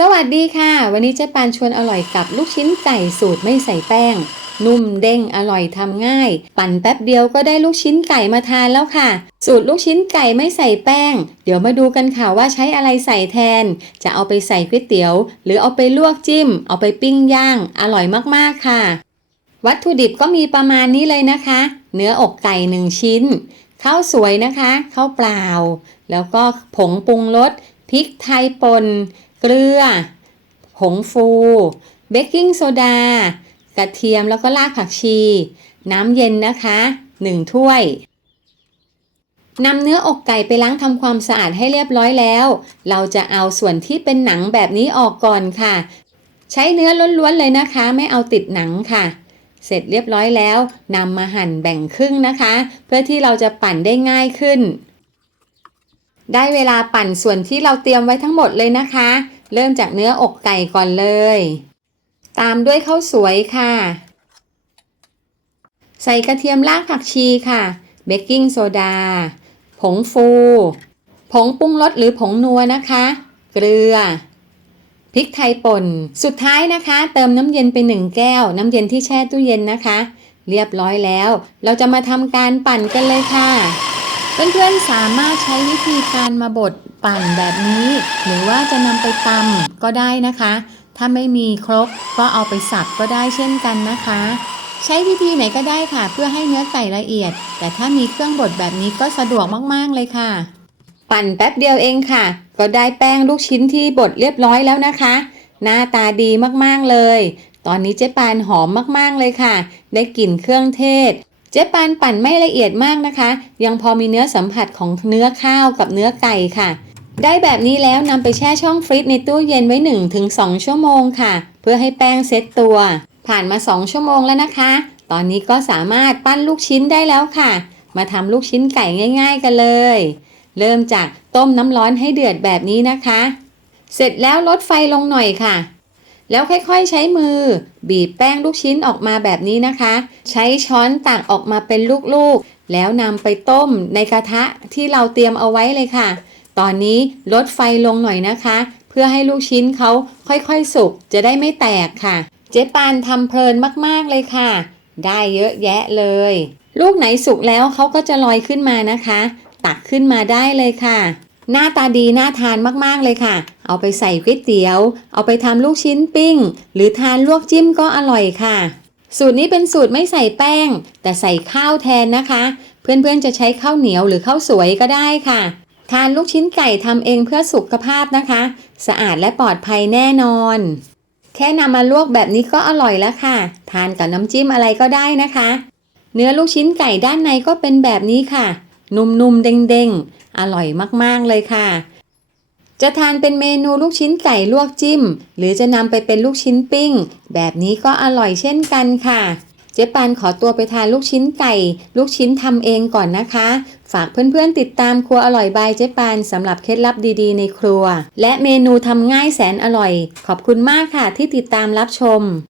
สวัสดีค่ะ วันนี้เจ๊ปานชวนอร่อยกับลูกชิ้นไก่สูตรไม่ใส่แป้ง นุ่มเด้งอร่อยทำง่าย ปั่นแป๊บเดียวก็ได้ลูกชิ้นไก่มาทานแล้วค่ะ สูตรลูกชิ้นไก่ไม่ใส่แป้ง เดี๋ยวมาดูกันค่ะว่าใช้อะไรใส่แทน จะเอาไปใส่ก๋วยเตี๋ยว หรือเอาไปลวกจิ้ม เอาไปปิ้งย่าง อร่อยมากๆค่ะ วัตถุดิบก็มีประมาณนี้เลยนะคะ เนื้ออกไก่หนึ่งชิ้นข้าวสวยนะคะข้าวเปล่า แล้วก็ผงปรุงรสพริกไทยป่น เกลือ ผงฟู เบกกิ้งโซดา กระเทียมแล้วก็รากผักชี น้ำเย็นนะคะ 1 ถ้วยนำเนื้ออกไก่ไปล้างทำความสะอาดให้เรียบร้อยแล้ว เราจะเอาส่วนที่เป็นหนังแบบนี้ออกก่อนค่ะ ใช้เนื้อล้วนๆเลยนะคะ ไม่เอาติดหนังค่ะ เสร็จเรียบร้อยแล้วนำมาหั่นแบ่งครึ่งนะคะ เพื่อที่เราจะปั่นได้ง่ายขึ้น ได้เวลาปั่นส่วนที่เราเตรียมไว้ทั้งหมดเลยนะคะ เริ่มจากเนื้ออกไก่ก่อนเลย ตามด้วยข้าวสวยค่ะ ใส่กระเทียมรากผักชีค่ะ เบกกิ้งโซดา ผงฟู ผงปรุงรสหรือผงนัวนะคะ เกลือ พริกไทยป่น สุดท้ายนะคะ เติมน้ำเย็นไปหนึ่งแก้ว น้ำเย็นที่แช่ตู้เย็นนะคะ เรียบร้อยแล้ว เราจะมาทำการปั่นกันเลยค่ะ เพื่อนๆสามารถใช้วิธีการมาบดปั่นแบบนี้ หรือว่าจะนำไปตำก็ได้นะคะ ถ้าไม่มีครกก็เอาไปสับก็ได้เช่นกันนะคะ ใช้วิธีไหนก็ได้ค่ะ เพื่อให้เนื้อไก่ละเอียด แต่ถ้ามีเครื่องบดแบบนี้ก็สะดวกมากๆเลยค่ะ ปั่นแป๊บเดียวเองค่ะ ก็ได้แป้งลูกชิ้นที่บดเรียบร้อยแล้วนะคะ หน้าตาดีมากๆเลย ตอนนี้เจ๊ปานหอมมากๆเลยค่ะ ได้กลิ่นเครื่องเทศ เจ๊ปานปั่นไม่ละเอียดมากนะคะ ยังพอมีเนื้อสัมผัสของเนื้อข้าวกับเนื้อไก่ค่ะ ได้แบบนี้แล้วนำไปแช่ช่องฟรีซในตู้เย็นไว้ 1-2 ชั่วโมงค่ะ เพื่อให้แป้งเซ็ตตัว ผ่านมา 2 ชั่วโมงแล้วนะคะ ตอนนี้ก็สามารถปั้นลูกชิ้นได้แล้วค่ะ มาทำลูกชิ้นไก่ง่าย ๆ กันเลย เริ่มจากต้มน้ำร้อนให้เดือดแบบนี้นะคะ เสร็จแล้วลดไฟลงหน่อยค่ะ แล้วค่อยๆใช้มือ บีบแป้งลูกชิ้นออกมาแบบนี้นะคะ ใช้ช้อนตักออกมาเป็นลูกๆ แล้วนำไปต้มในกระทะที่เราเตรียมเอาไว้เลยค่ะ ตอนนี้ลดไฟลงหน่อยนะคะ เพื่อให้ลูกชิ้นเขาค่อยๆสุกจะได้ไม่แตกค่ะ เจ๊ปานทำเพลินมากๆเลยค่ะ ได้เยอะแยะเลย ลูกไหนสุกแล้วเขาก็จะลอยขึ้นมานะคะ ตักขึ้นมาได้เลยค่ะ หน้าตาดีน่าทานมากๆเลยค่ะ เอาไปใส่ก๋วยเตี๋ยว เอาไปทำลูกชิ้นปิ้ง หรือทานลวกจิ้มก็อร่อยค่ะ สูตรนี้เป็นสูตรไม่ใส่แป้ง แต่ใส่ข้าวแทนนะคะ เพื่อนๆจะใช้ข้าวเหนียวหรือข้าวสวยก็ได้ค่ะ ทานลูกชิ้นไก่ทำเองเพื่อสุขภาพนะคะ สะอาดและปลอดภัยแน่นอน แค่นำมาลวกแบบนี้ก็อร่อยแล้วค่ะ ทานกับน้ำจิ้มอะไรก็ได้นะคะ เนื้อลูกชิ้นไก่ด้านในก็เป็นแบบนี้ค่ะ นุ่มๆ เด้งๆ อร่อยมากๆเลยค่ะ จะทานเป็นเมนูลูกชิ้นไก่ลวกจิ้ม หรือจะนำไปเป็นลูกชิ้นปิ้ง แบบนี้ก็อร่อยเช่นกันค่ะ เจ๊ปานขอตัวไปทานลูกชิ้นไก่ ลูกชิ้นทำเองก่อนนะคะ ฝากเพื่อนๆติดตามครัวอร่อยบายเจ๊ปานสำหรับเคล็ดลับดีๆ ในครัว และเมนูทำง่ายแสนอร่อย ขอบคุณมากค่ะที่ติดตามรับชม